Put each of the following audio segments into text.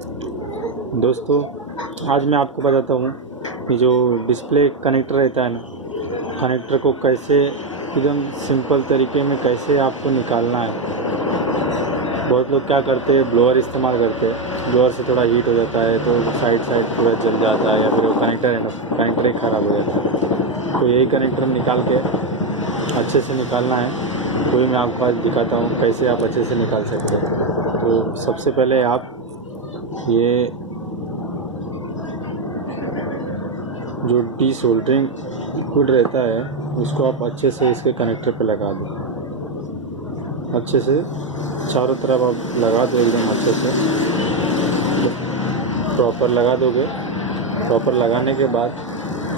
दोस्तों, आज मैं आपको बताता हूँ कि जो डिस्प्ले कनेक्टर रहता है ना, कनेक्टर को कैसे एकदम सिंपल तरीके में कैसे आपको निकालना है। बहुत लोग क्या करते हैं, ब्लोअर इस्तेमाल करते हैं। ब्लोअर से थोड़ा हीट हो जाता है तो साइड साइड पूरा जल जाता है, या फिर वो कनेक्टर है ना, कनेक्टर ही ख़राब हो जाता है। तो यही कनेक्टर निकाल के अच्छे से निकालना है। वही मैं आपको आज दिखाता हूँ कैसे आप अच्छे से निकाल सकते हैं। तो सबसे पहले आप ये जो डीसोल्डरिंग लिक्विड रहता है उसको आप अच्छे से इसके कनेक्टर पे लगा दो। अच्छे से चारों तरफ आप लगा दो, एकदम अच्छे से प्रॉपर लगा दोगे। प्रॉपर लगाने के बाद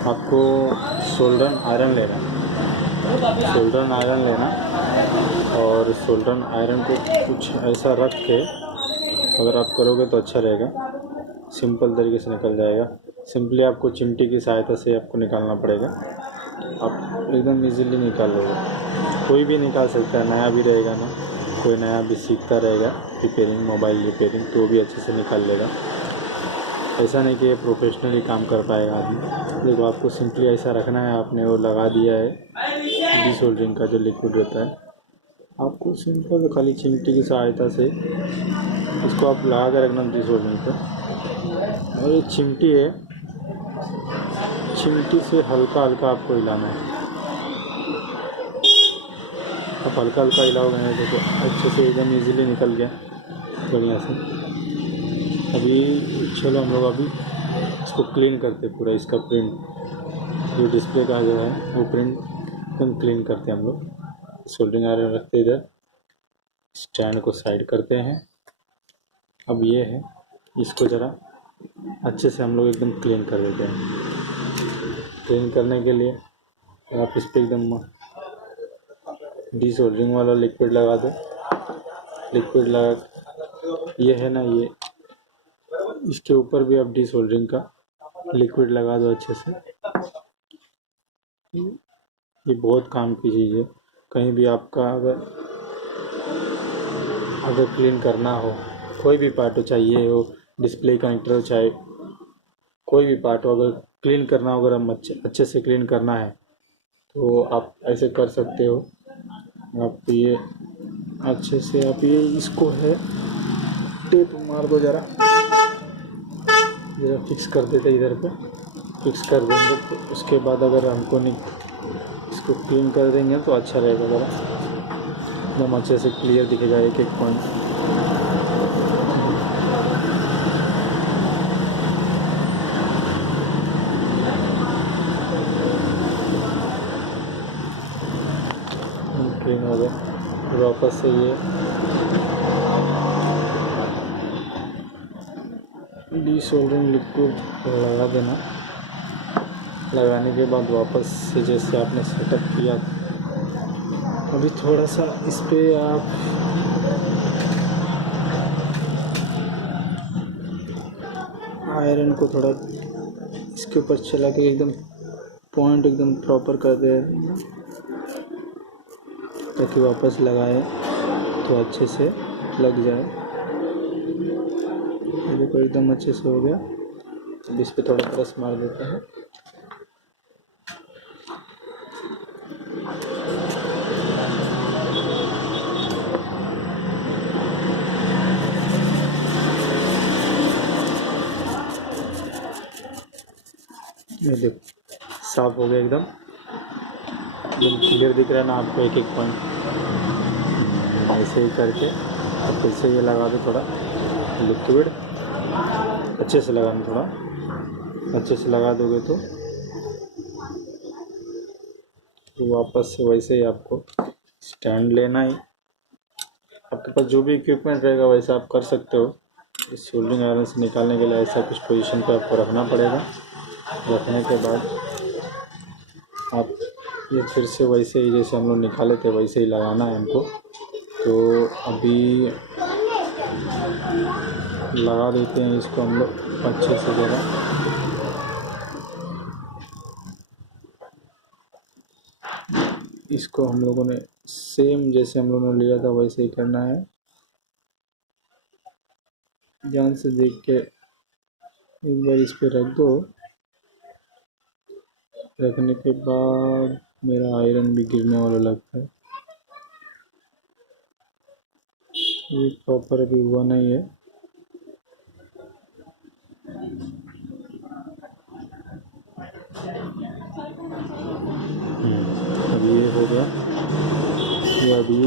आपको सोल्डर आयरन लेना है। सोल्डर आयरन लेना और सोल्डर आयरन को कुछ ऐसा रख के अगर आप करोगे तो अच्छा रहेगा, सिंपल तरीके से निकल जाएगा। सिंपली आपको चिमटी की सहायता से आपको निकालना पड़ेगा। आप एकदम इजीली निकाल लोगे। कोई भी निकाल सकता है, नया भी रहेगा ना, कोई नया भी सीखता रहेगा रिपेयरिंग, मोबाइल रिपेयरिंग, तो भी अच्छे से निकाल लेगा। ऐसा नहीं कि ये प्रोफेशनली काम कर पाएगा आदमी। देखो, आपको सिंपली ऐसा रखना है। आपने वो लगा दिया है डीसोल्डरिंग का जो लिक्विड रहता है, आपको सिंपल खाली चिमटी की सहायता से इसको आप लगा कर रखना डीसोल्डरिंग पर। और ये चिमटी है, चिमटी से हल्का हल्का आपको हिलाना है। आप हल्का हल्का हिलाओगे नहीं देखो अच्छे से एकदम इजीली निकल गया बढ़िया से। अभी चलो हम लोग अभी इसको क्लीन करते पूरा। इसका प्रिंट जो डिस्प्ले का जो है वो प्रिंट एकदम क्लीन करते हैं हम लोग। सोल्डरिंग आयरन रखते इधर, स्टैंड को साइड करते हैं। अब ये है, इसको ज़रा अच्छे से हम लोग एकदम क्लीन कर देते हैं। क्लीन करने के लिए आप इस पर एकदम डीसोल्डरिंग वाला लिक्विड लगा दो। लिक्विड लगा, ये है ना, ये इसके ऊपर भी आप डीसोल्डरिंग का लिक्विड लगा दो अच्छे से। ये बहुत काम की चीज़ है। कहीं भी आपका अगर क्लीन करना हो, कोई भी पार्ट हो, चाहे ये हो डिस्प्ले कनेक्टर हो, चाहे कोई भी पार्ट हो, अगर क्लीन करना हो, अगर हम अच्छे से क्लीन करना है तो आप ऐसे कर सकते हो। आप ये अच्छे से आप ये इसको है टेप मार दो, ज़रा फिक्स कर देते इधर पे। फिक्स कर देंगे तो उसके बाद अगर हमको नहीं इसको क्लीन कर देंगे तो अच्छा रहेगा। ज़रा एकदम अच्छे से क्लियर दिखेगा एक एक पॉइंट। क्लीन हो गया। फिर वापस से ये डीसोल्डरिंग लिक्विड लगा देना। लगाने के बाद वापस से जैसे आपने सेटअप किया, अभी थोड़ा सा इस पर आप आयरन को थोड़ा इसके ऊपर चला के एकदम पॉइंट एकदम प्रॉपर कर दे, ताकि वापस लगाए तो अच्छे से लग जाए। ये देखो एकदम अच्छे से हो गया। अब इस पर थोड़ा प्रेस मार देते हैं। ये देखो साफ हो गया, एकदम एकदम क्लियर दिख रहा है ना आपको एक एक पॉइंट। ऐसे ही करके और फिर से ये लगा दो थोड़ा लिक्विड। अच्छे से लगाना, थोड़ा अच्छे से लगा दोगे तो वापस से वैसे ही आपको स्टैंड लेना ही। आपके पास जो भी इक्विपमेंट रहेगा वैसे आप कर सकते हो। इस सोल्डरिंग आयरन से निकालने के लिए ऐसा कुछ पोजीशन पे आपको रखना पड़ेगा। रखने के बाद आप ये फिर से वैसे ही जैसे हम लोग निकाले थे वैसे ही लगाना है हमको। तो अभी लगा देते हैं इसको हम लोग अच्छे से ज़रा। इसको हम लोगों ने सेम जैसे हम लोगों ने लिया था वैसे ही करना है। ध्यान से देख के एक बार इस पे रख दो। रखने के बाद मेरा आयरन भी गिरने वाला लगता है। ये प्रॉपर अभी हुआ नहीं है। अभी ये हो गया। ये अभी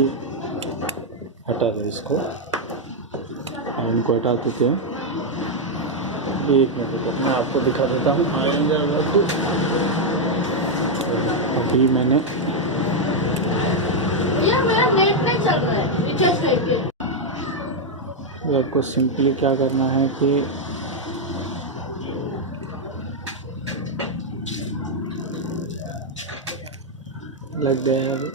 हटा दो इसको, आयरन को हटा देते हैं। एक मिनट रुको, मैं आपको दिखा देता हूँ आयरन जरा को। अभी मैंने मेरा नेट नहीं चल रहा है, रिचार्ज करके। आपको सिंपली क्या करना है कि लग गया है।